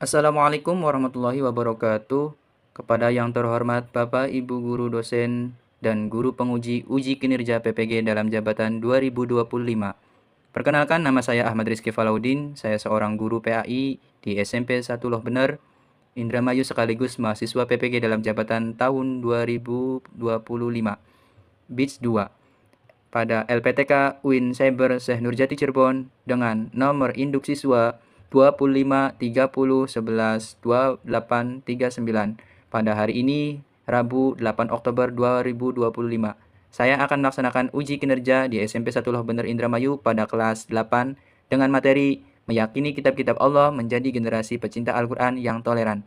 Assalamualaikum warahmatullahi wabarakatuh. Kepada yang terhormat Bapak Ibu Guru Dosen dan Guru Penguji Uji Kinerja PPG dalam jabatan 2025. Perkenalkan, nama saya Ahmad Rizky Falaudin. Saya seorang guru PAI di SMP 1 Loh Bener, Indramayu, sekaligus mahasiswa PPG dalam jabatan tahun 2025. Batch 2 pada LPTK UIN Cyber Syekh Nurjati Cirebon dengan nomor induk siswa 25 30 11 28 39 pada hari ini Rabu 8 Oktober 2025. Saya akan melaksanakan uji kinerja di SMP 1 Loh Bener Indramayu pada kelas 8 dengan materi meyakini kitab-kitab Allah menjadi generasi pecinta Al-Quran yang toleran.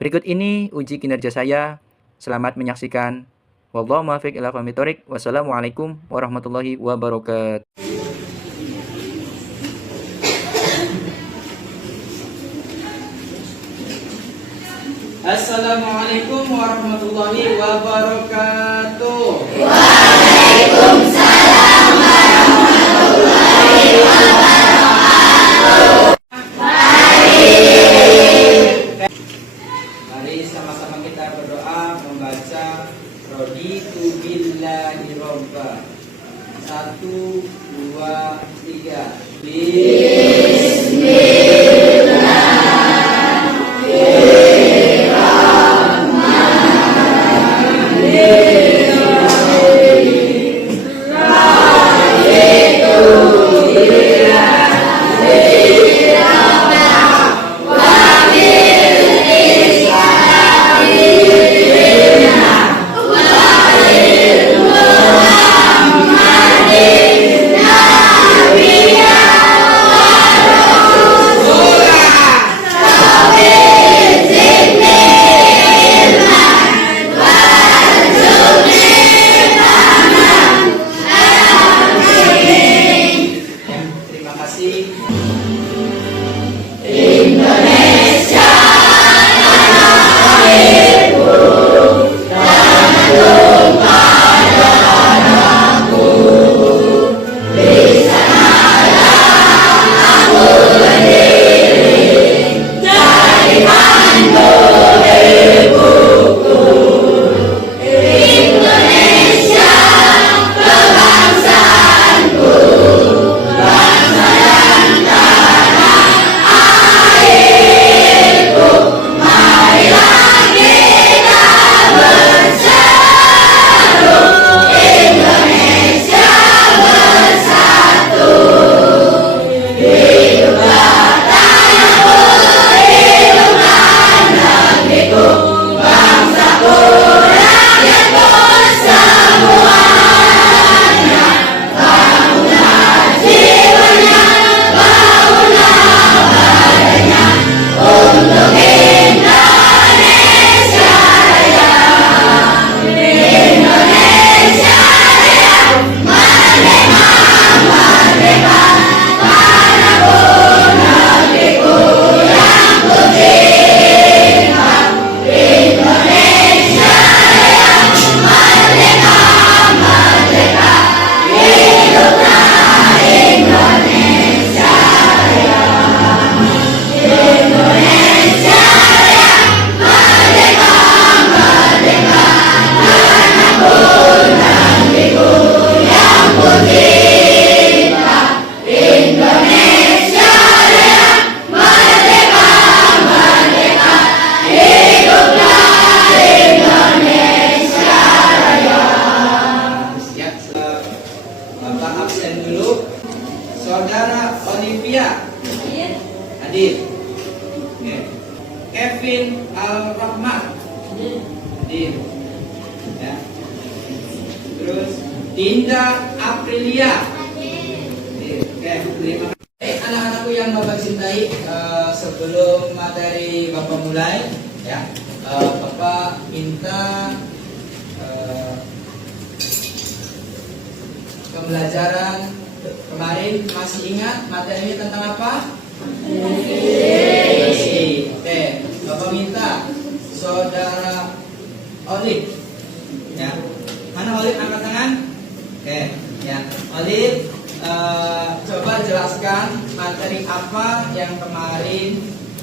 Berikut ini uji kinerja saya. Selamat menyaksikan. Wallahu muwaffiq ila aqwamit thoriq. Wassalamualaikum warahmatullahi wabarakatuh. Assalamualaikum warahmatullahi wabarakatuh. Waalaikumsalam warahmatullahi wabarakatuh. Mari sama-sama kita berdoa membaca Raditu billahi robba. 1, 2, 3. Terima kasih. Indonesia tanah airku, tanah tumpah darahku. Di sanalah aku berdiri, jadi pandu ibuku. Indonesia kebangsaanku, bangsa dan tanah airku. Marilah kita berseru, Indonesia bersatu. Hiduplah tanahku, hiduplah negeriku, bangsaku, rakyatku semuanya. Bangunlah jiwanya, bangunlah badannya untuk Indonesia Raya. Indonesia Raya, merdeka, merdeka, tanahku, negeriku yang ku cinta. Indonesia Raya, merdeka, merdeka, hiduplah Indonesia Raya. Indonesia Raya, merdeka, merdeka, tanahku, negeriku yang ku cinta. Indonesia Raya, merdeka, merdeka, hiduplah Indonesia Raya. Ya, Bapak absen dulu. Saudara Olivia hadir. Oke. Kevin Al-Rahman hadir. Ya. Terus Dinda Aprilia hadir. Oke, terima kasih. Anak-anakku yang Bapak cintai, sebelum materi Bapak mulai, ya, Bapak minta pembelajaran kemarin masih ingat materinya tentang apa? Masih. Oke, Bapak minta saudara Olive, ya. Mana Olive, angkat tangan? Oke, ya. Olive, coba jelaskan materi apa yang kemarin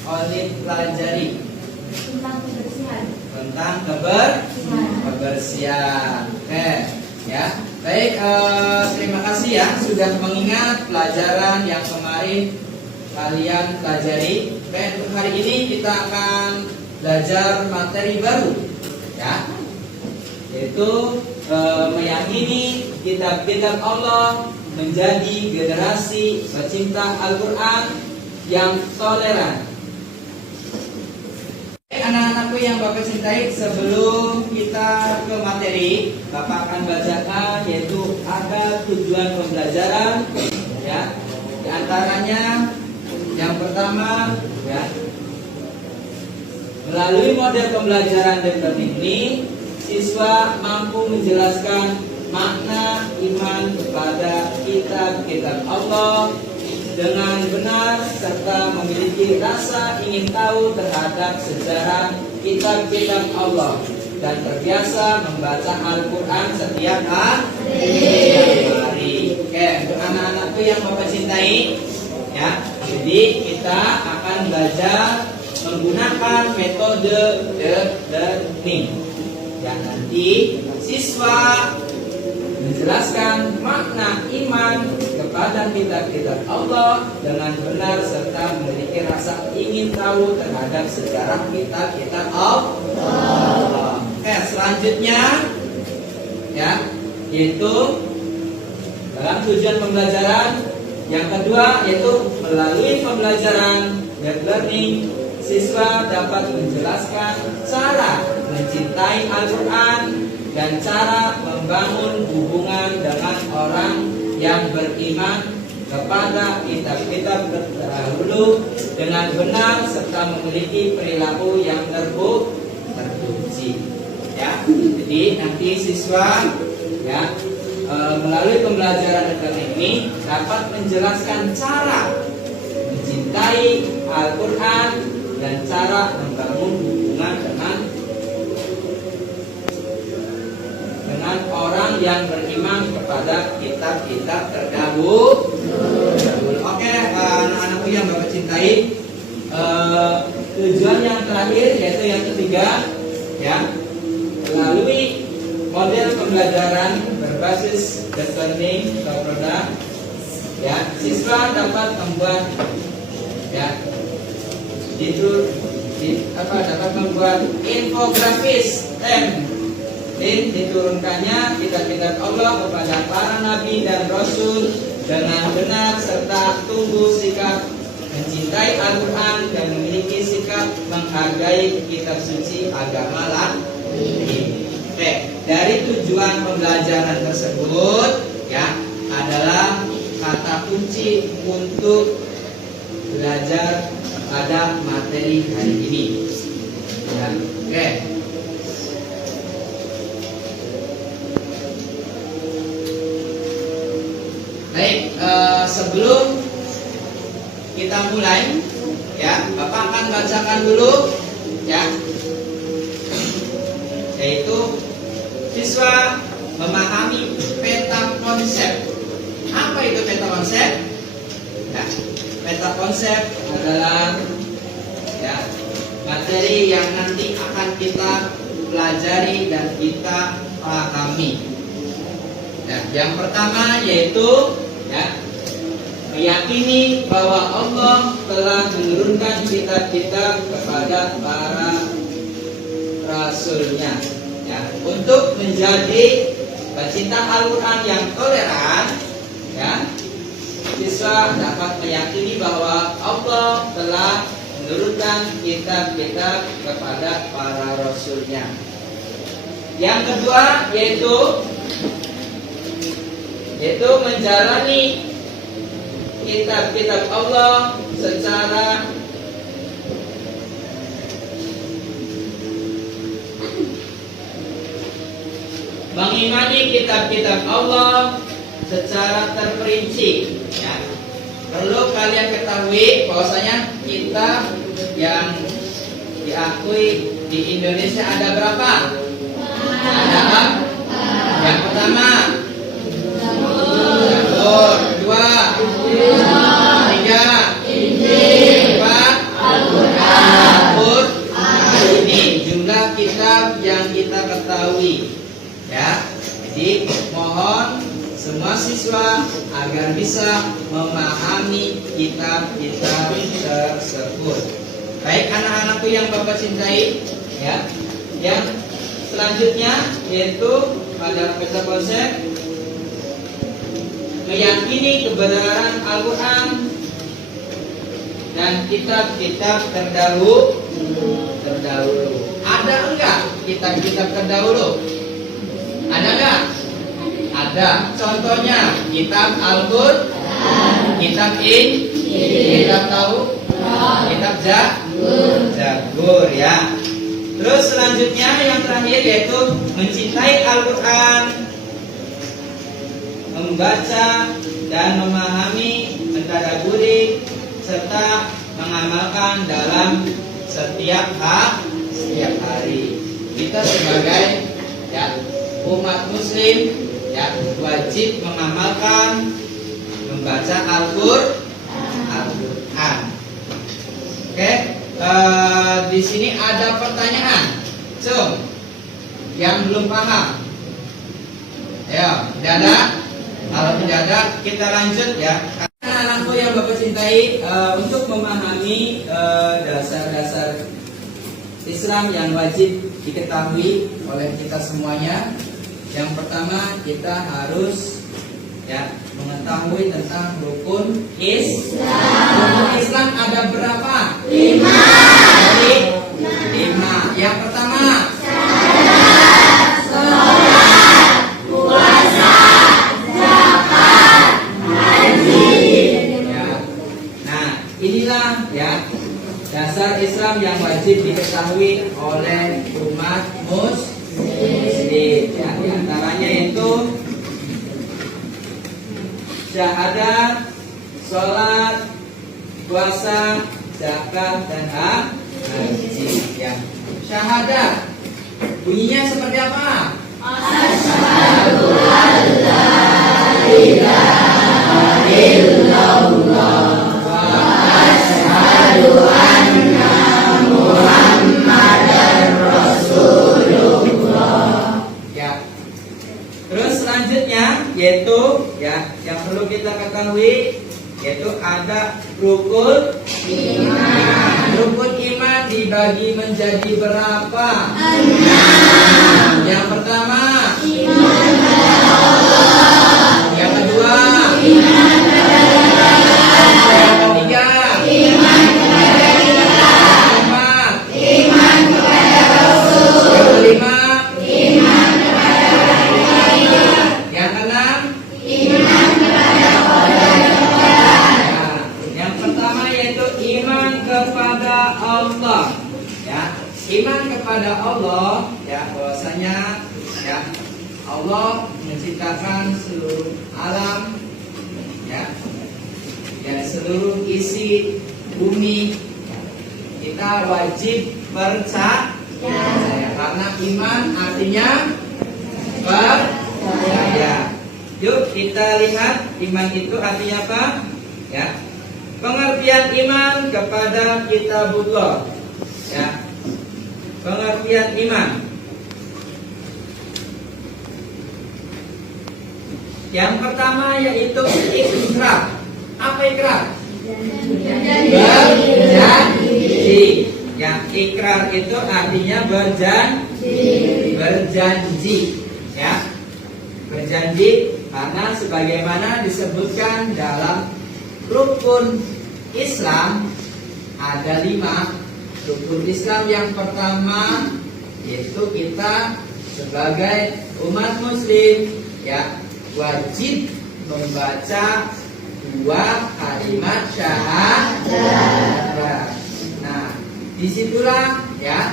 Olin pelajari? Tentang kebersihan. Tentang kebersihan. Oke, ya. Baik, terima kasih ya sudah mengingat pelajaran yang kemarin kalian pelajari. Baik, untuk hari ini kita akan belajar materi baru, ya, yaitu meyakini kitab-kitab Allah menjadi generasi pecinta Al-Quran yang toleran. Anak-anakku yang Bapak cintai, sebelum kita ke materi, Bapak akan bacakan yaitu ada tujuan pembelajaran, ya. Di antaranya yang pertama, ya, melalui model pembelajaran dan ini, siswa mampu menjelaskan makna iman kepada kitab-kitab Allah dengan benar serta memiliki rasa ingin tahu terhadap sejarah kitab-kitab Allah dan terbiasa membaca Al-Quran setiap hari. Oke, untuk anak-anakku yang Bapak cintai, ya, jadi kita akan belajar menggunakan metode learning. Ya, nanti siswa menjelaskan makna iman kepada kitab-kitab Allah dengan benar serta memiliki rasa ingin tahu terhadap sejarah kitab-kitab Allah. Oke, selanjutnya, ya, yaitu dalam tujuan pembelajaran yang kedua, yaitu melalui pembelajaran dan learning, siswa dapat menjelaskan cara mencintai Al-Quran dan cara membangun hubungan dengan orang yang beriman kepada kitab-kitab terdahulu dengan benar serta memiliki perilaku yang terpuji. Ya, jadi nanti siswa, ya, melalui pembelajaran ini dapat menjelaskan cara mencintai Al-Quran dan cara membangun hubungan dengan orang yang beriman kepada kitab-kitab terdahulu. Oke, anak-anakku yang Bapak cintai, tujuan yang terakhir yaitu yang ketiga, ya, melalui model pembelajaran berbasis learning atau produk, ya, siswa dapat membuat, ya, dapat membuat infografis dan diturunkannya kitab-kitab Allah kepada para nabi dan rasul dengan benar serta tumbuh sikap mencintai Al-Quran dan memiliki sikap menghargai kitab suci agama lain. Oke, dari tujuan pembelajaran tersebut, ya, adalah kata kunci untuk belajar pada materi hari ini. Ya, oke. Baik, sebelum kita mulai, ya, Bapak akan bacakan dulu, ya, yaitu siswa memahami peta konsep. Apa itu peta konsep? Ya, peta konsep adalah, ya, materi yang nanti akan kita pelajari dan kita pahami. Nah, yang pertama yaitu, ya, meyakini bahwa Allah telah menurunkan kitab-kitab kepada para rasulnya, ya, untuk menjadi pecinta Al-Quran yang toleran, ya, siswa dapat meyakini bahwa Allah telah menurunkan kitab-kitab kepada para rasulnya. Yang kedua yaitu menjalani kitab-kitab Allah secara mengimani kitab-kitab Allah secara terperinci, ya. Perlu kalian ketahui bahwasanya kitab yang diakui di Indonesia ada berapa? Ada apa? Yang pertama Zabur, kedua, tiga, empat, Al-Quran. kitab yang kita ketahui. Ya, jadi mohon semua siswa agar bisa memahami kitab-kitab tersebut. Baik anak-anakku yang Bapak cintai, ya. Yang selanjutnya yaitu pada konsep meyakini kebenaran Al-Quran dan kitab-kitab terdahulu. Ada enggak kitab-kitab terdahulu? Ada enggak? Ada. Contohnya kitab Al-Qur'an, kitab kitab kitab Zabur ya. Terus selanjutnya yang terakhir yaitu mencintai Al-Quran, membaca dan memahami, mentadaburi serta mengamalkan dalam setiap hari. Kita sebagai ya, umat muslim ya, wajib mengamalkan membaca Al-Quran. Oke, di sini ada pertanyaan. So, yang belum paham, ya, tidak ada. Kalau tidak ada, kita lanjut ya. Anak-anakku yang Bapak cintai, untuk memahami dasar-dasar Islam yang wajib diketahui oleh kita semuanya. Yang pertama kita harus ya mengetahui tentang rukun Islam. Rukun Islam ada berapa? 5. Jadi 5. Yang pertama sholat, puasa, zakat, haji. Ya. Nah, inilah ya dasar Islam yang wajib diketahui oleh umat muslim. Ya, di antaranya itu syahadat, sholat, puasa, zakat, dan haji. Ya. Syahadat bunyinya seperti apa? Asyhadu an la ilaha illallah wa asyhadu anna Muhammadar Rasulullah. Ya. Terus selanjutnya yaitu ya yang perlu kita ketahui yaitu ada rukun iman. Rukun iman dibagi menjadi berapa? 6. Yang pertama Iman kepada Allah. yang kedua Iman kepada yang ketiga Iman kepada keempat Iman kepada Rasul. yang kelima Iman kepada yang keenam. Iman kepada Nah, yang pertama yaitu iman kepada Allah. Ya, iman kepada Allah ya bahwasanya ya Allah menciptakan seluruh alam ya dan seluruh isi bumi. Kita wajib percaya karena iman artinya percaya. Yuk kita lihat iman itu artinya apa? Ya. Pengertian iman kepada kitabullah. Ya. Pengertian iman. Yang pertama yaitu ikrar. Apa ikrar? Berjanji. Yang ikrar itu artinya berjanji. Ya. Berjanji karena sebagaimana disebutkan dalam rukun Islam ada 5. Rukun Islam yang pertama yaitu kita sebagai umat muslim ya wajib membaca 2 kalimat syahadat. Nah, disitulah ya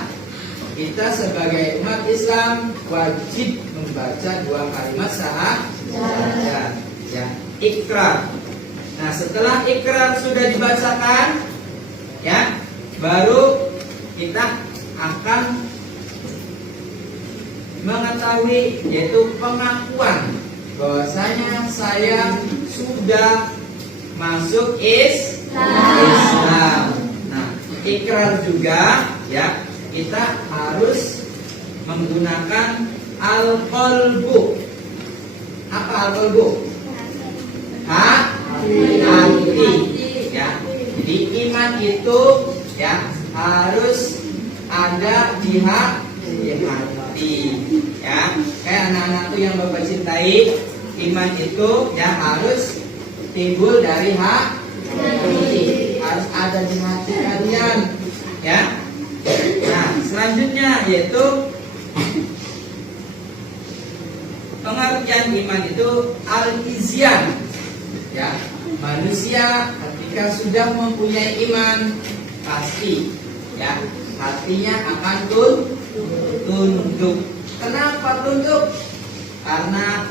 kita sebagai umat Islam wajib membaca 2 kalimat syahadat. Ya, ikrar. Nah, setelah ikrar sudah dibacakan, ya, baru kita akan mengetahui yaitu pengakuan bahwasanya saya sudah masuk Islam. Nah, ikrar juga ya kita harus menggunakan al-qalbu. Apa al-qalbu? Hati. Ya. Jadi iman itu ya harus ada di hati. Ya. Kayak anak-anak tuh yang Bapak cintai, iman itu ya harus timbul dari hati. Harus ada di hati kalian. Ya. Nah, selanjutnya yaitu pengertian iman itu al-izyan. Ya, manusia ketika sudah mempunyai iman pasti ya hatinya akan tunduk. Kenapa tunduk? Karena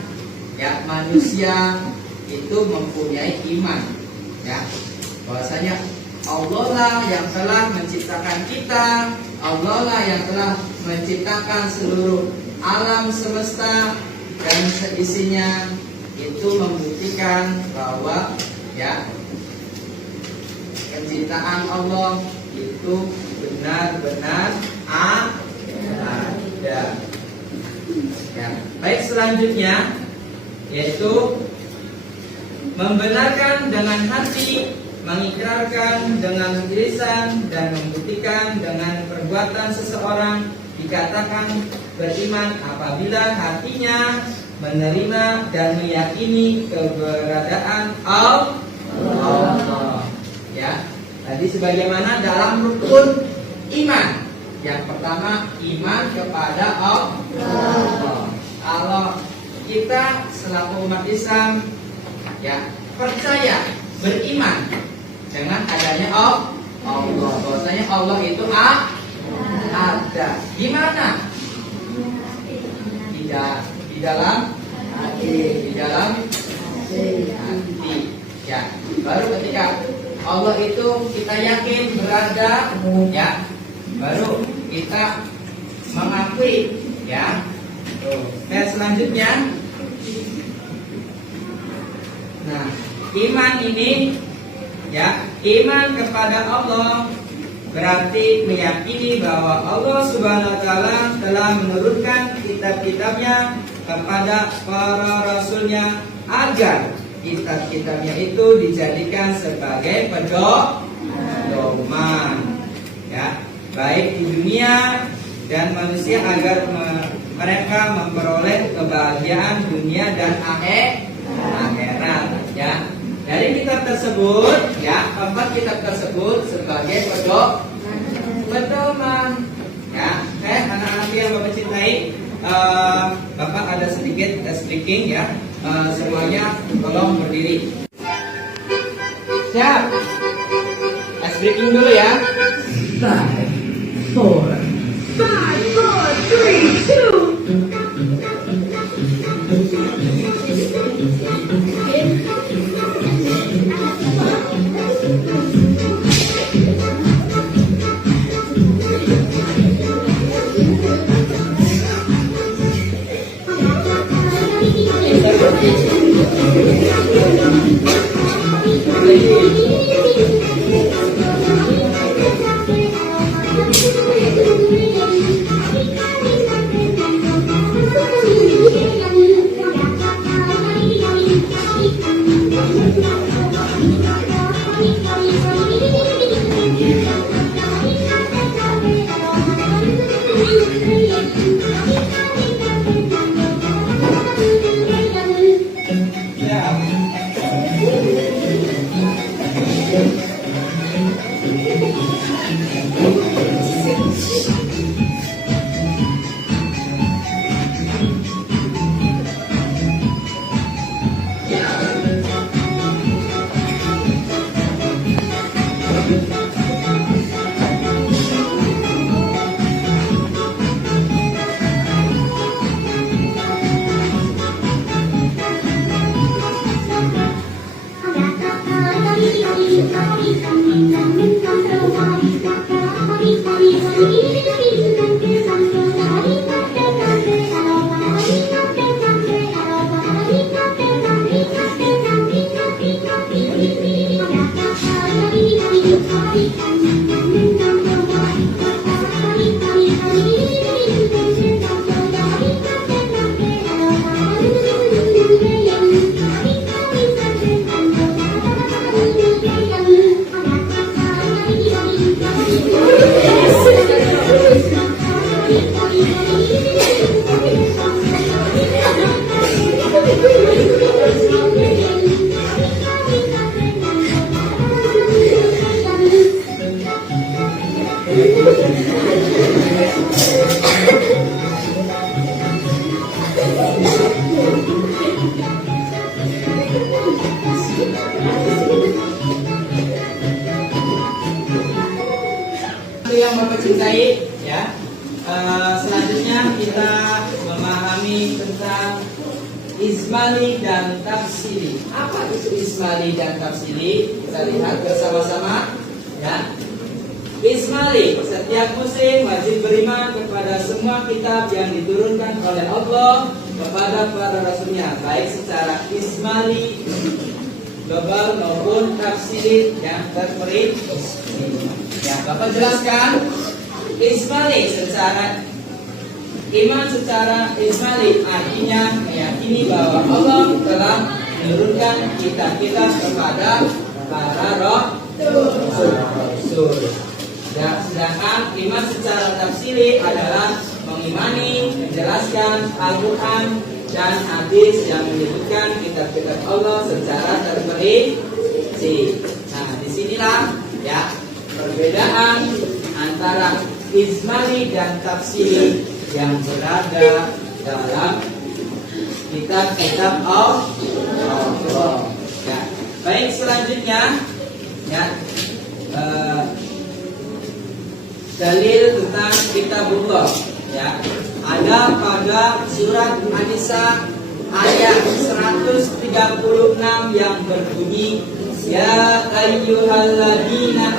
ya manusia itu mempunyai iman ya bahwasanya Allah lah yang telah menciptakan kita, Allah lah yang telah menciptakan seluruh alam semesta dan seisinya. Itu membuktikan bahwa ya penciptaan Allah itu benar-benar ada. Ya. Baik, selanjutnya yaitu membenarkan dengan hati, mengikrarkan dengan lisan, dan membuktikan dengan perbuatan seseorang dikatakan beriman apabila hatinya menerima dan meyakini keberadaan Allah. Ya, tadi sebagaimana dalam rukun iman. Yang pertama iman kepada Allah. Kalau kita selaku umat Islam ya percaya, beriman dengan adanya Allah. Bahwasanya Allah itu ada. Gimana? Di dalam hati. Ya, baru ketika Allah itu kita yakin berada ya, baru kita mengakui ya. Dan selanjutnya nah, iman ini ya, iman kepada Allah berarti meyakini bahwa Allah Subhanahu wa taala telah menurunkan kitab-kitabnya kepada para rasulnya agar kitab-kitabnya itu dijadikan sebagai pedoman ya, baik di dunia dan manusia agar mereka memperoleh kebahagiaan dunia dan akhirat ya. Dari kitab tersebut ya, 4 kitab tersebut sebagai pedoman ya. Anak-anak yang Bapak cintai, Bapak ada sedikit speaking ya. Semuanya tolong berdiri. Siap? Speaking dulu ya. 5, 4, 3, 2, 1. Sintai, ya. Selanjutnya kita memahami tentang ismali dan tafsili. Apa itu ismali dan tafsili? Kita lihat bersama-sama, ya. Ismali, setiap muslim wajib beriman kepada semua kitab yang diturunkan oleh Allah kepada para rasulnya, baik secara ismali global maupun tafsiri yang terperinci. Ya, Bapak jelaskan ismali secara iman secara ismali artinya meyakini bahwa Allah telah menurunkan kitab-kitab kepada para rasul. Dan sedangkan iman secara tafsiri adalah mengimani, menjelaskan Al-Quran dan hadis yang menyebutkan kitab-kitab Allah secara terperinci. Nah, disinilah ya perbedaan antara ismali dan tafsiri yang berada dalam kitab-kitab Allah. Ya. Baik, selanjutnya ya dalil tentang kitabullah, ya. Ada pada surat An-Nisa ayat 136 yang berbunyi, ya ayyuhalladzina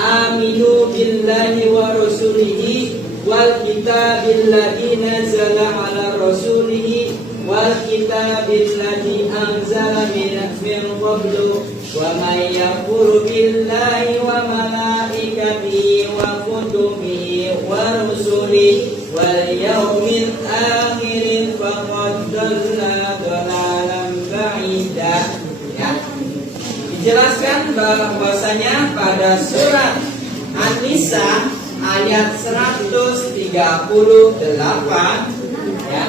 aminu billahi wa rasulihi wal kitabil ladzi nazala ala rasulihi wal kitabil ladzi anzala min qablu wa may yakfur billahi wa malaikatihi wa kutubihi wa rusulihi wal yawmil akhir faqad dhalla dhalalan ba'ida. Ya. Dijelaskan bahwasanya pada surat An-Nisa ayat 138 ya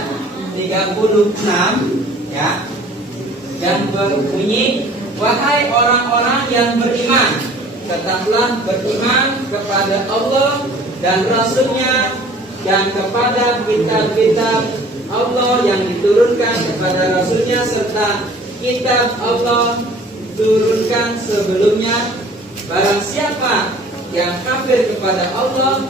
36 ya dan berbunyi, wahai orang-orang yang beriman, tetaplah beriman kepada Allah dan Rasul-Nya dan kepada kitab-kitab Allah yang diturunkan kepada Rasul-Nya serta kitab Allah turunkan sebelumnya. Barang siapa yang kafir kepada Allah,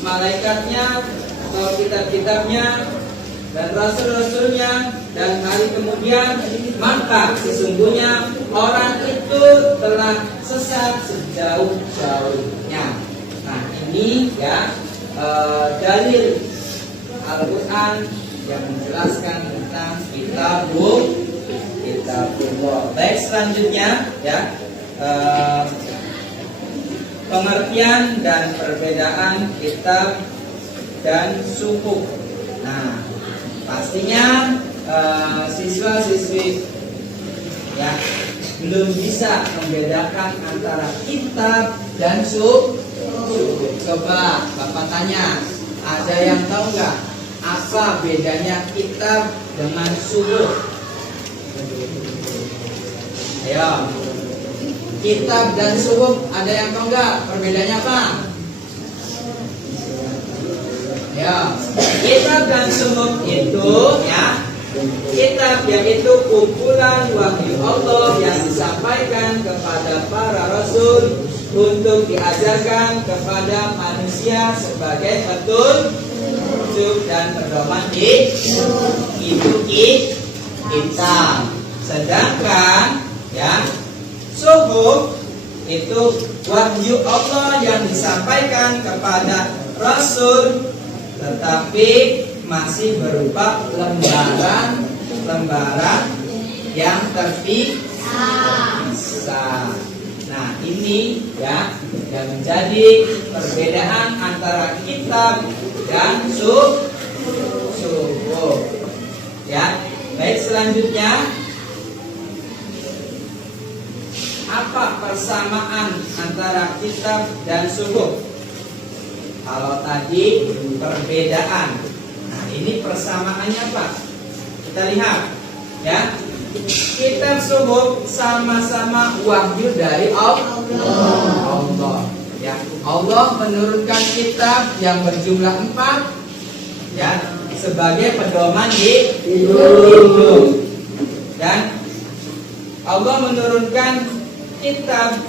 malaikatnya atau kitab-kitabnya dan rasul-rasulnya dan hari kemudian, maka sesungguhnya orang itu telah sesat sejauh-jauhnya. Nah, ini ya dalil Al-Quran yang menjelaskan tentang kitabullah. Baik, selanjutnya ya pengertian dan perbedaan kitab dan suhuf. Nah, pastinya siswa-siswi ya belum bisa membedakan antara kitab dan suhuf. Coba Bapak tanya, ada yang tahu nggak apa bedanya kitab dengan suhuf? Ayo, kitab dan suhuf ada yang tahu nggak perbedaannya apa? Ya, kitab dan suhuf itu ya, kitab yaitu kumpulan wahyu Allah yang disampaikan kepada para rasul untuk diajarkan kepada manusia sebagai petunjuk dan pedoman itu kitab. Sedangkan ya suhuf itu wahyu Allah yang disampaikan kepada rasul, tetapi masih berupa lembaran yang terpisah. Nah, ini ya yang menjadi perbedaan antara kitab dan suhuf. Ya, baik, selanjutnya apa persamaan antara kitab dan suhuf? Kalau tadi perbedaan, nah ini persamaannya apa? Kita lihat, ya. Kitab suhuf sama-sama wahyu dari Allah. Ya, Allah menurunkan kitab yang berjumlah 4, ya, sebagai pedoman hidup. Dan Allah menurunkan kitab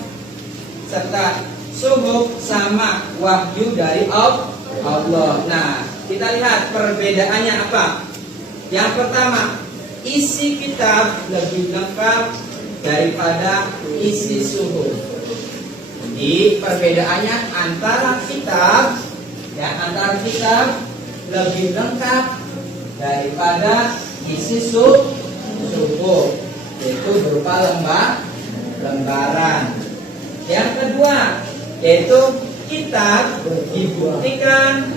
serta suhuf sama wahyu dari Allah. Nah, kita lihat perbedaannya apa. Yang pertama, isi kitab lebih lengkap daripada isi suhuf. Jadi perbedaannya antara kitab lebih lengkap daripada isi suhuf, yaitu berupa lembaran. Yang kedua, yaitu kitab dibukukan,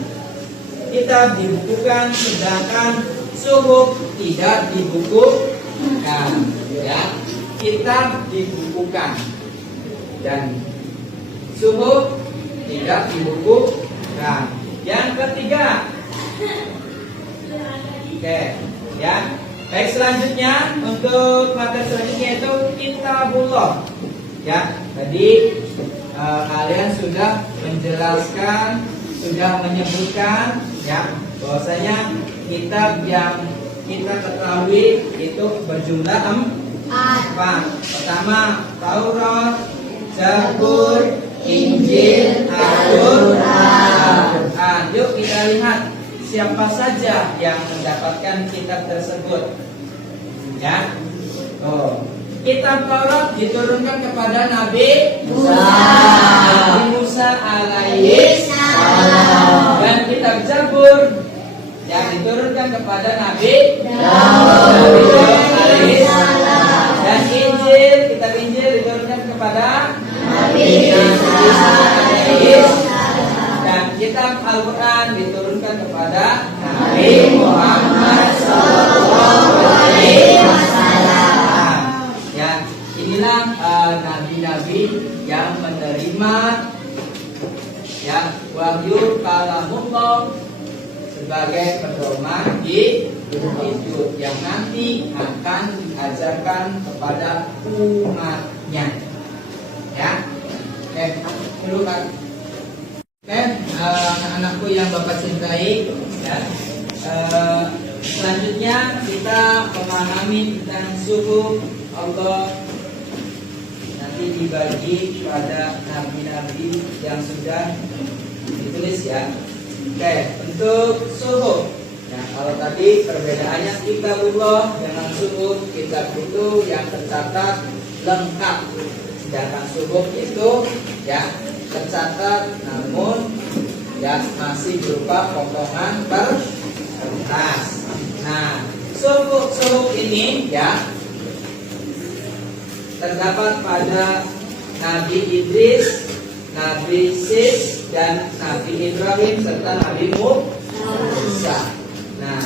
sedangkan suhuf tidak dibukukan. Ya, kitab dibukukan dan suhuf tidak dibukukan. Yang ketiga, oke, ya. Baik, selanjutnya untuk materi selanjutnya itu kitabullah. Ya, tadi kalian sudah menjelaskan, sudah menyebutkan, ya, bahwasanya kitab yang kita ketahui itu berjumlah 4. Pertama, Taurat, Zabur, Injil, Al-Quran. Yuk kita lihat siapa saja yang mendapatkan kitab tersebut. Ya. Kitab Taurat diturunkan kepada Nabi Musa alaihi salam. Dan kitab Zabur yang diturunkan kepada Nabi Daud alaihi salam. Dan kitab Injil diturunkan kepada Nabi Isa alaihi salam. Dan kitab Al-Quran diturunkan kepada Nabi Muhammad sallallahu alaihi wasallam. Inilah nabi-nabi yang menerima, ya, wahyu kalamullah sebagai pedoman hidup yang nanti akan diajarkan kepada umatnya. Ya, dulu kan. Anak-anakku yang Bapak cintai, ya. Selanjutnya kita memahami tentang suhuf Allah dibagi pada nabi-nabi yang sudah ditulis, ya. Oke, untuk suhuf. Nah, kalau tadi perbedaannya kitabullah dengan suhuf, kitab itu yang tercatat lengkap, sedangkan suhuf itu, ya, tercatat namun, ya, masih berupa potongan kertas. Nah, suhuf ini, ya, terdapat pada Nabi Idris, Nabi Sis, dan Nabi Ibrahim serta Nabi Musa. Nah,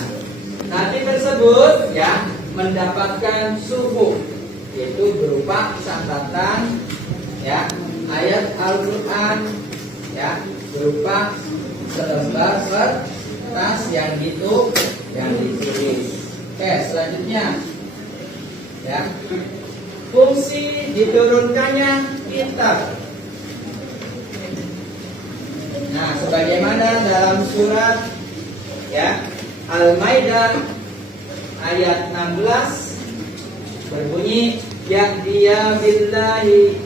Nabi tersebut, ya, mendapatkan suhuf, yaitu berupa catatan, ya, ayat Al-Quran, ya, berupa selembar kertas yang ditulis. Oke, selanjutnya, ya, fungsi diturunkannya kitab. Nah, sebagaimana dalam surat, ya, Al-Maidah ayat 16 berbunyi, yahdiya billahi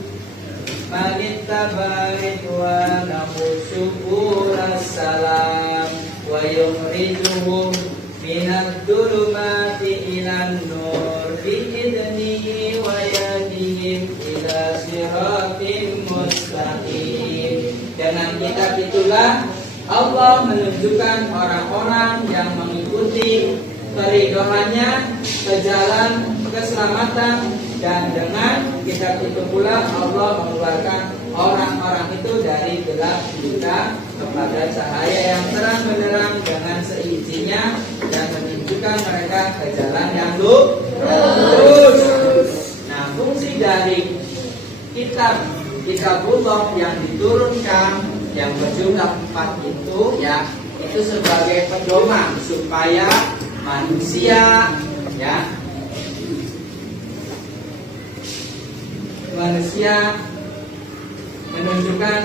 manittaba'i wa namusyukuras salam wa yumrijuhum minad dhulumati ilan nur bi'idnihi wa yahdihim ila siratin mustaqim. Dengan kitab itulah Allah menunjukkan orang-orang yang mengikuti keridhoannya ke jalan keselamatan, dan dengan kitab itu pula Allah mengeluarkan orang-orang itu dari gelap gulita kepada cahaya yang terang benderang dengan seizinnya, dan menunjukkan mereka ke jalan yang lurus. Nah, fungsi dari kitabullah yang diturunkan yang berjumlah 4 itu, ya, itu sebagai pedoman supaya manusia, ya, menunjukkan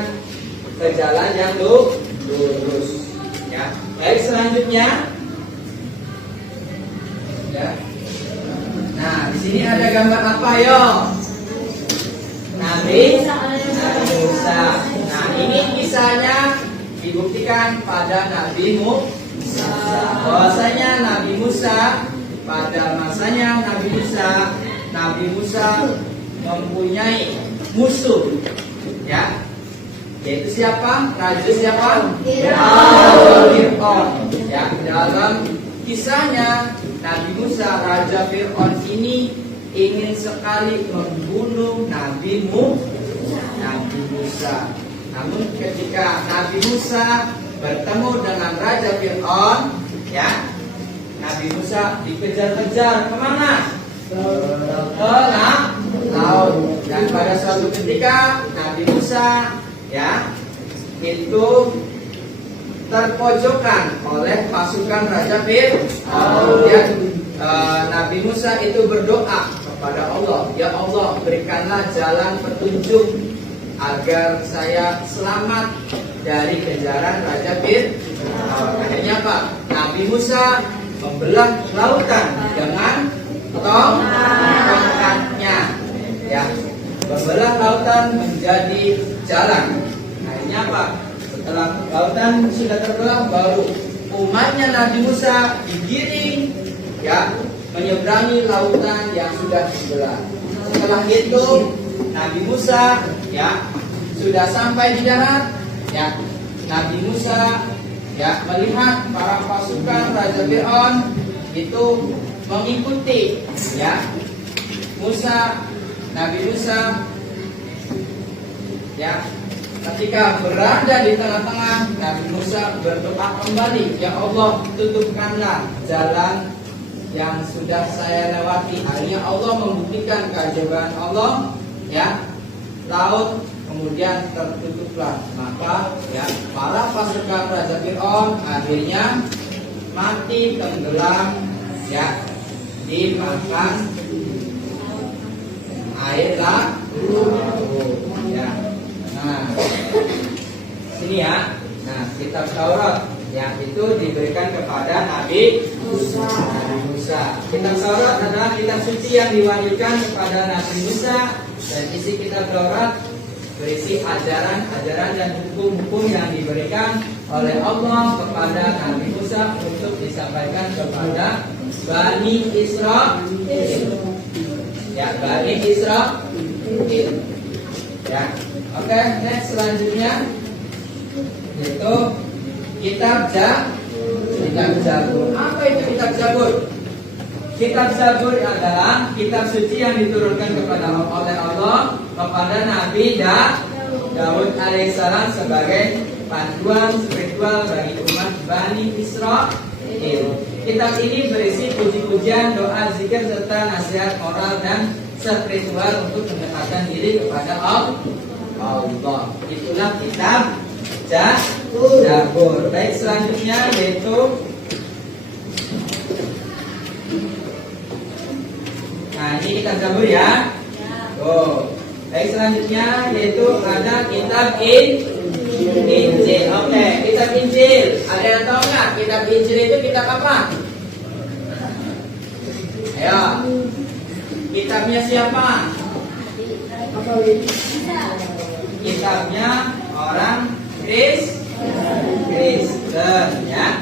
ke jalan yang lurus, ya. Baik, selanjutnya, ya. Nah, di sini ada gambar apa, yo? Nabi Musa dibuktikan pada Nabi Musa. Bahwasanya Nabi Musa, pada masanya Nabi Musa mempunyai musuh, ya, yaitu siapa? Raja siapa? Fir'aun. Ya, dalam kisahnya Nabi Musa, Raja Fir'aun ini ingin sekali membunuh Nabi Musa. Namun ketika Nabi Musa bertemu dengan Raja Fir'aun, ya, Nabi Musa dikejar-kejar kemana? Ke laut. Dan pada suatu ketika Nabi Musa, ya, itu terpojokan oleh pasukan Raja Fir'aun. Nabi Musa itu berdoa kepada Allah, ya Allah, berikanlah jalan petunjuk agar saya selamat dari kejaran Raja Fir'aun. Akhirnya apa? Nabi Musa membelah lautan dengan tongkatnya, ya, membelah lautan menjadi jalan. Akhirnya apa? Setelah lautan sudah terbelah, baru umatnya Nabi Musa digiring, ya, menyeberangi lautan yang sudah dibelah. Setelah itu Nabi Musa, ya, sudah sampai di darat, ya. Nabi Musa, ya, melihat para pasukan Raja Fir'aun itu mengikuti, ya, Nabi Musa, ya. Ketika berada di tengah-tengah, Nabi Musa berdoa kembali, ya Allah, tutupkanlah jalan yang sudah saya lewati. Akhirnya Allah membuktikan keajaiban Allah, ya, laut kemudian tertutuplah. Maka, ya, para pasukan Raja Fir'aun akhirnya mati tenggelam, ya, dimakan air laut, ya. Nah, sini ya. Nah, kitab Taurat, ya, itu diberikan kepada Nabi Musa. Kitab Taurat adalah kitab suci yang diwahyukan kepada Nabi Musa, dan isi kitab Taurat berisi ajaran-ajaran dan hukum-hukum yang diberikan oleh Allah kepada Nabi Musa untuk disampaikan kepada Bani Israel. Ya, Bani Israel. Ya. Oke, next selanjutnya yaitu kitab Zabur. Apa itu kitab Zabur? Kitab Zabur adalah kitab suci yang diturunkan oleh Allah kepada Nabi Daud alaihissalam sebagai panduan spiritual bagi umat Bani Israel. Kitab ini berisi puji-pujian, doa, zikir, serta nasihat moral dan spiritual untuk mendekatkan diri kepada Allah. Itulah kitab Zabur. Baik, selanjutnya yaitu ini kitab Zabur, ya. Baik, selanjutnya yaitu ada kitab Injil. Oke, kitab Injil. Ada yang tahu nggak? Kitab Injil itu kitab apa? Ayo. Kitabnya siapa? Kitabnya orang Kristen, ya.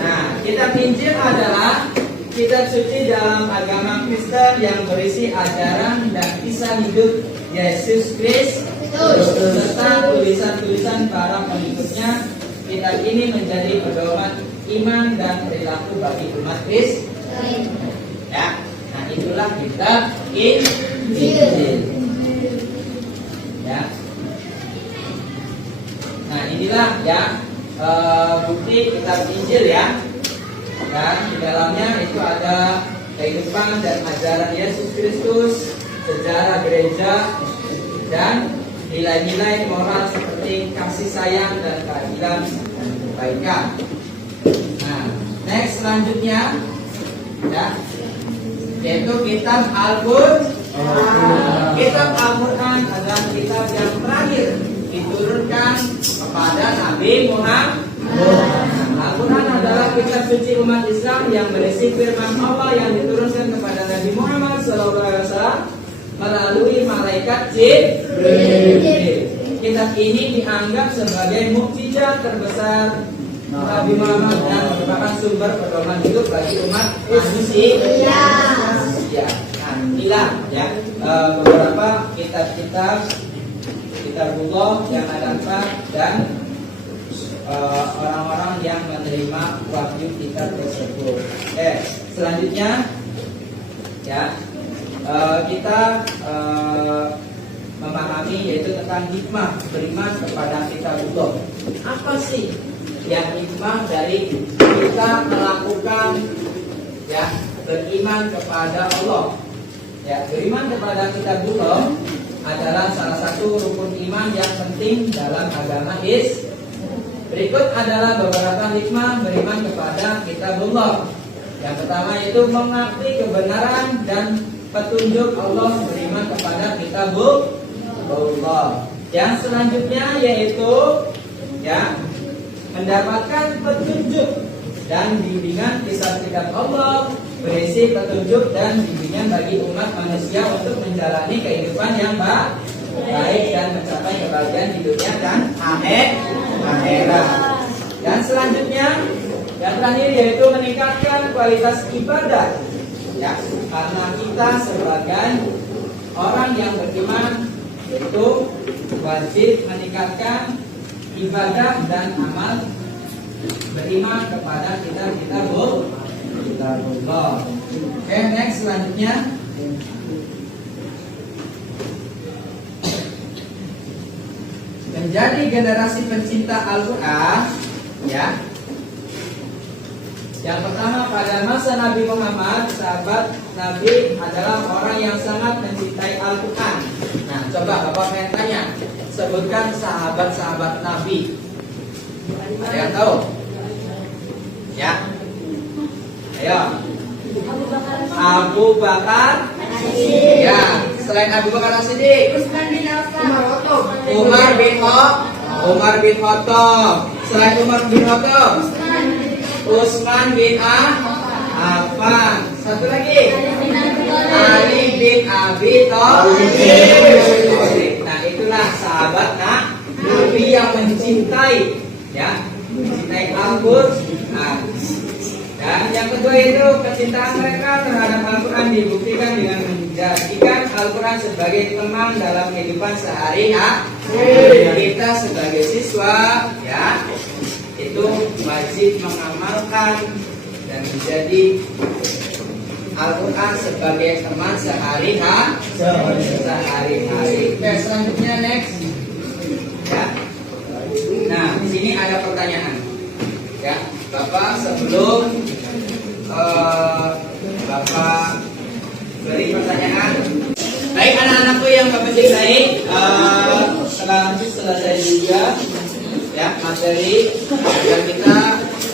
Nah, kitab Injil adalah kitab suci dalam agama Kristen yang berisi ajaran dan kisah hidup Yesus Kristus serta tulisan-tulisan para pengikutnya. Kitab ini menjadi pedoman iman dan perilaku bagi umat Kristen. Ya, nah itulah kitab Injil. Ya. Nah, inilah, ya, bukti kitab Injil, ya. Dan di dalamnya itu ada kehidupan dan ajaran Yesus Kristus, sejarah gereja, dan nilai-nilai moral seperti kasih sayang dan keadilan dan kebaikan. Nah, next selanjutnya, ya, yaitu kitab Al-Qur'an. Kitab Al-Qur'an adalah kitab yang terakhir diturunkan kepada Nabi Muhammad. Al-Quran adalah kitab suci umat Islam yang berisi firman Allah yang diturunkan kepada Nabi Muhammad SAW melalui malaikat Jibril. kitab ini dianggap sebagai mukjizat terbesar Nabi Muhammad dan merupakan sumber pedoman hidup bagi umat manusia. Nah, inilah ya beberapa kitabullah yang ada dan orang-orang yang menerima wahyu kitab tersebut. Selanjutnya ya kita memahami yaitu tentang hikmah beriman kepada kitabullah. Apa sih yang hikmah dari kita melakukan ya beriman kepada Allah? Ya, beriman kepada kitabullah adalah salah satu rukun iman yang penting dalam agama Islam. Berikut adalah beberapa hikmah beriman kepada kitabullah. Yang pertama yaitu mengakui kebenaran dan petunjuk Allah, beriman kepada kitabullah. Yang selanjutnya yaitu ya mendapatkan petunjuk dan bimbingan kitab Allah berisi petunjuk dan bimbingan bagi umat manusia untuk menjalani kehidupan yang baik dan mencapai kebahagiaan di dunia dan akhirat. Dan selanjutnya yang terakhir yaitu meningkatkan kualitas ibadah. Ya, karena kita sebagai orang yang beriman itu wajib meningkatkan ibadah dan amal beriman kepada kitabullah. Next selanjutnya menjadi generasi pencinta Al-Quran ya. Yang pertama, pada masa Nabi Muhammad, sahabat Nabi adalah orang yang sangat mencintai Al-Quran. Nah, coba Bapak pengen tanya, sebutkan sahabat-sahabat Nabi. Ada yang tahu? Ya. Ayo. Abu Bakar. Ya. Selain Abu Bakar As-Siddiq, Umar bin Khattab. Selain Umar bin Khattab, Utsman bin Affan. Satu lagi, Ali bin Abi Thalib. Nah, itulah sahabat Nabi yang mencintai Al-Quran. Dan yang kedua itu kecintaan mereka terhadap Al-Quran dibuktikan dengan menjadikan Al-Quran sebagai teman dalam kehidupan sehari-hari. Kita sebagai siswa ya itu wajib mengamalkan dan menjadi Al-Quran sebagai teman sehari-hari. Selanjutnya next ya. Nah, di sini ada pertanyaan ya, Bapak sebelum Bapak beri pertanyaan. Baik anak-anakku yang Bapak cintai, sekarang selesai juga ya materi yang kita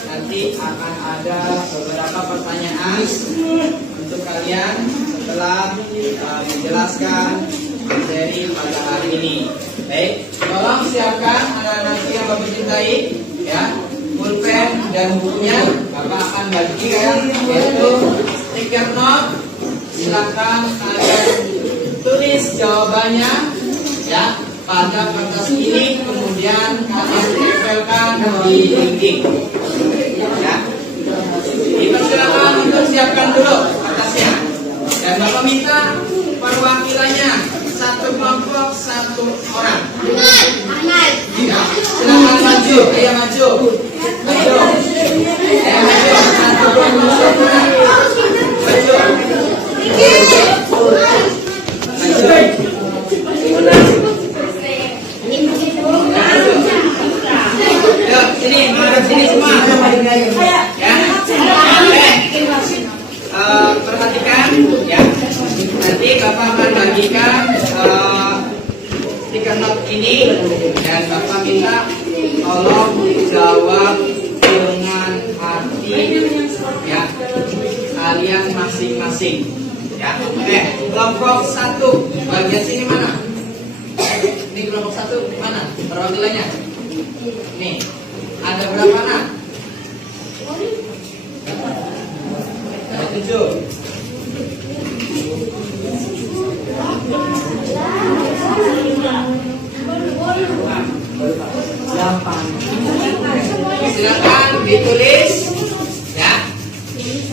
nanti akan ada beberapa pertanyaan untuk kalian setelah menjelaskan materi pada hari ini. Baik, tolong siapkan anak-anakku yang Bapak cintai ya, pulpen dan bukunya Bapak akan bagikan yaitu stiker note. Silakan kalian tulis jawabannya ya pada kertas ini, kemudian kalian tempelkan di dinding ya. Dipersilakan untuk siapkan dulu kertasnya dan Bapak minta perwakilannya satu kelompok satu orang. Ya, silakan maju, ayo maju. Maju. Satu kelompok satu orang. Maju. Yuk, sini, menghadap sini semua. Ya. Perhatikan ya. Nanti Bapak akan bagikan stiker note ini dan Bapak minta tolong jawab dengan hati ya kalian masing-masing ya. Kelompok satu bagian sini mana? Ini kelompok satu mana perwakilannya? Nih, ada berapa anak? Ada 7. silakan ditulis ya.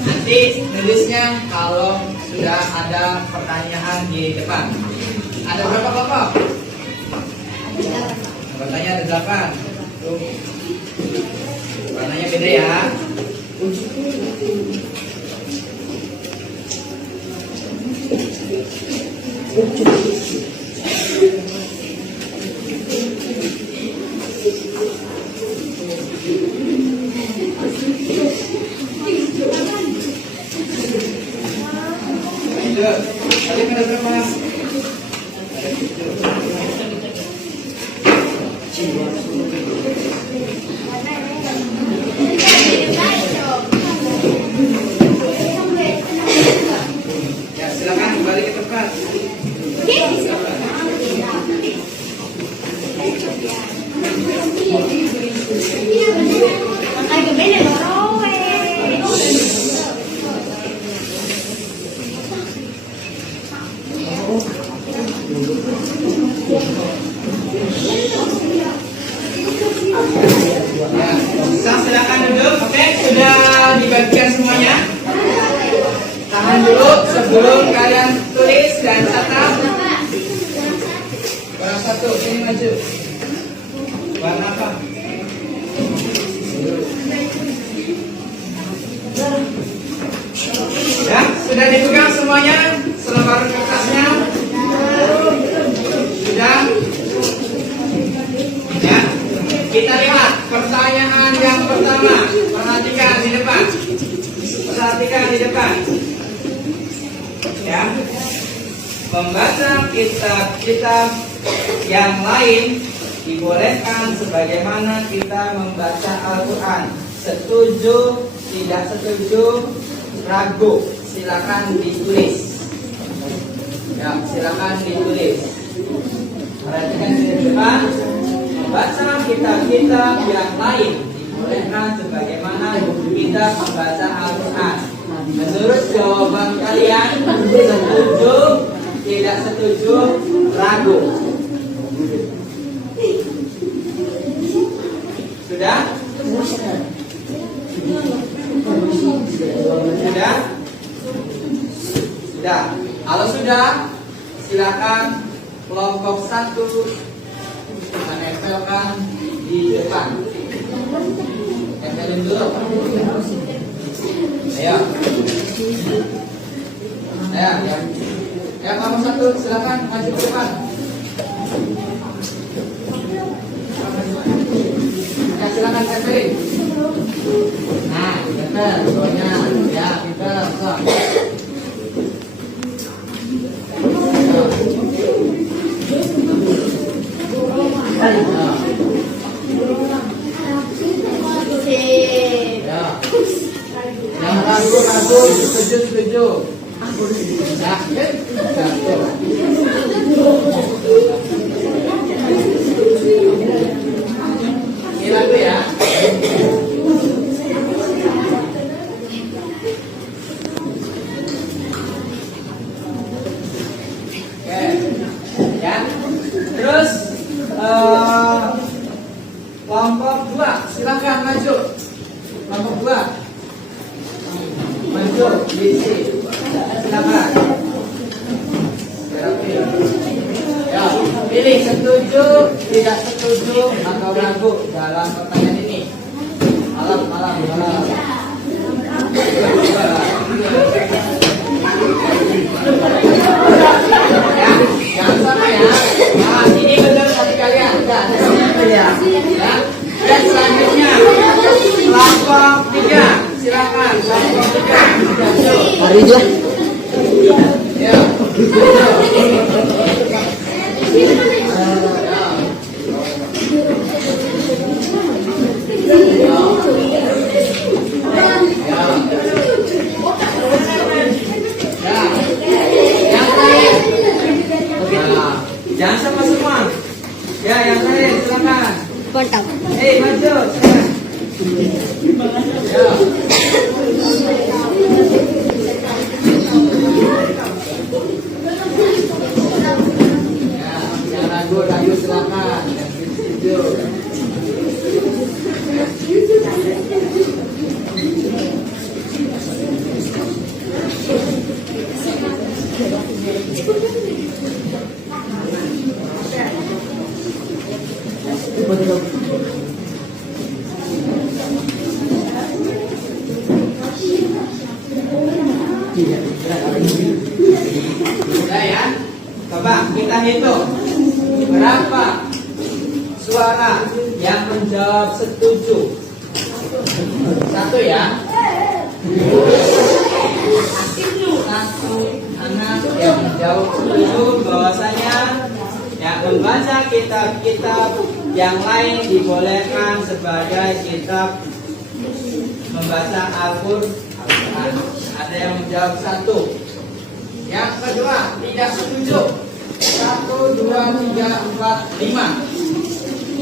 Nanti tulisnya kalau sudah ada pertanyaan di depan. Ada berapa kelompok? Pertanyaan ada 8. Tuh. Warnanya beda ya. Tadi ada berapa? Ya, silakan kembali ke tempat. Ya, silakan duduk. Oke, sudah dibagikan semuanya. Tahan dulu sebelum kalian tulis dan catat. Warna 1, sini maju. Warna apa? Ya, sudah dipegang semuanya selembar kertasnya. Sudah. Ya, kita lihat pertanyaan yang pertama. Perhatikan di depan. Perhatikan di depan. Ya, membaca kitab-kitab yang lain dibolehkan sebagaimana kita membaca Al-Quran. Setuju, tidak setuju, ragu, silakan ditulis. Ya, silakan ditulis. Perhatikan di depan. Membaca kitab-kitab yang lain dibolehkan sebagaimana kita membaca Al-Quran. Menurut jawaban kalian, setuju, tidak setuju, ragu. Sudah? Sudah? Sudah. Kalau sudah, silakan kelompok 1 menempelkan di depan. Tempelin dulu. Ayo. Ya. Ya, kamu 1 silakan maju ke depan. Ya, silakan tempelin. Nah, tempel dua-duanya. Ya, pintar. So. Jangan ragu, setuju. Ya, ini lagu ya. Oke, ya. Terus kelompok 2, silakan maju. Kelompok 2. Maju, diisi. Silakan. Ya, pilih setuju, tidak setuju, atau ragu dalam pertanyaan ini. Malam. Ya, jangan sampai ya. Nah, ini benar dari kalian. Ya. Dan selanjutnya kelompok 3, silakan kelompok 3. Mari aja. Ya. Jangan sama semua. Ya, yang lain silakan. Mantap. Maju. Ya. Jangan ragu silakan. Yang setuju. Sudah ya. Coba kita hitung berapa suara yang menjawab setuju. Satu ya. Satu anak yang menjawab setuju bahwasanya ya membaca kitab-kitab yang lain dibolehkan sebagai kitab membaca Al-Quran. Ada yang menjawab satu. Yang kedua tidak setuju. 1, 2, 3, 4, 5.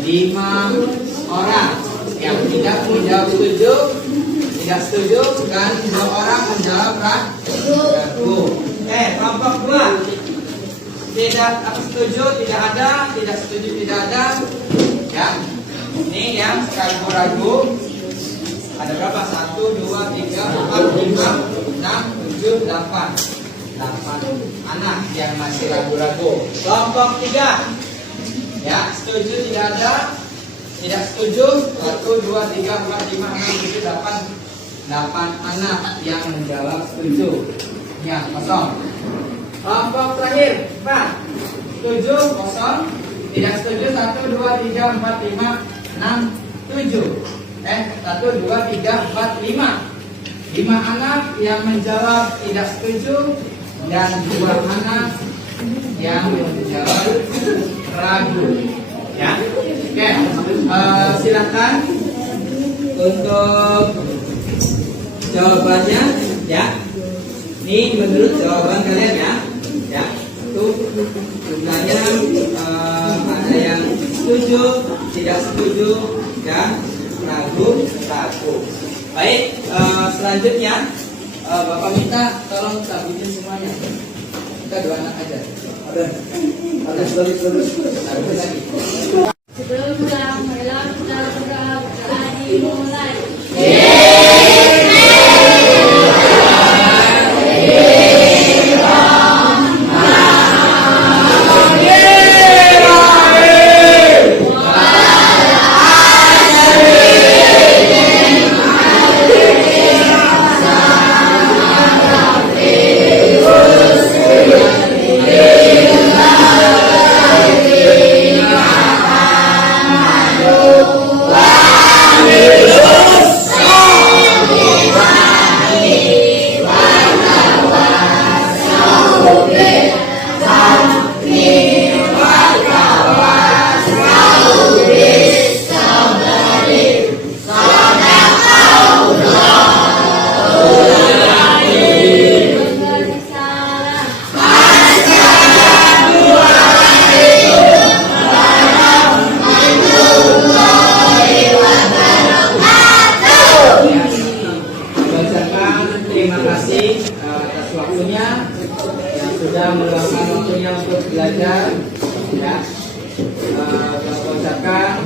5 orang yang tidak menjawab setuju. Tidak setuju dan 2 orang menjawab ragu. Kelompok 2 tidak setuju, tidak ada, tidak setuju, tidak ada. Ya, ini yang ragu-ragu. Ada berapa? 1, 2, 3, 4, 5, 6, 7, 8. 8 anak yang masih ragu-ragu. Kelompok 3 ya, setuju, tidak ada, tidak setuju. 1, 2, 3, 4, 5, 6, 7, 8. 8 anak yang menjawab setuju. Ya, kosong. Kelompok terakhir 4 setuju, kosong. Tidak setuju 1, 2, 3, 4, 5, 6, 7. 1, 2, 3, 4, 5. 5 anak yang menjawab tidak setuju dan 2 anak yang menjawab ragu. Ya, oke. Silakan untuk jawabannya. Ya, ini menurut jawaban kalian ya. Ya, itu jumlahnya ada yang setuju, tidak setuju, dan ragu. Baik, selanjutnya Bapak minta tolong sabutin semuanya. Kita 2 anak aja. Ada terus lagi. Sebelum pulang, marilah kita berdoa dimulai. sudah meluangkan waktunya untuk belajar. Ya, saya ucapkan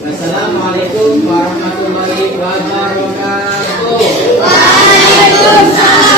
wassalamualaikum warahmatullahi wabarakatuh. Waalaikumsalam.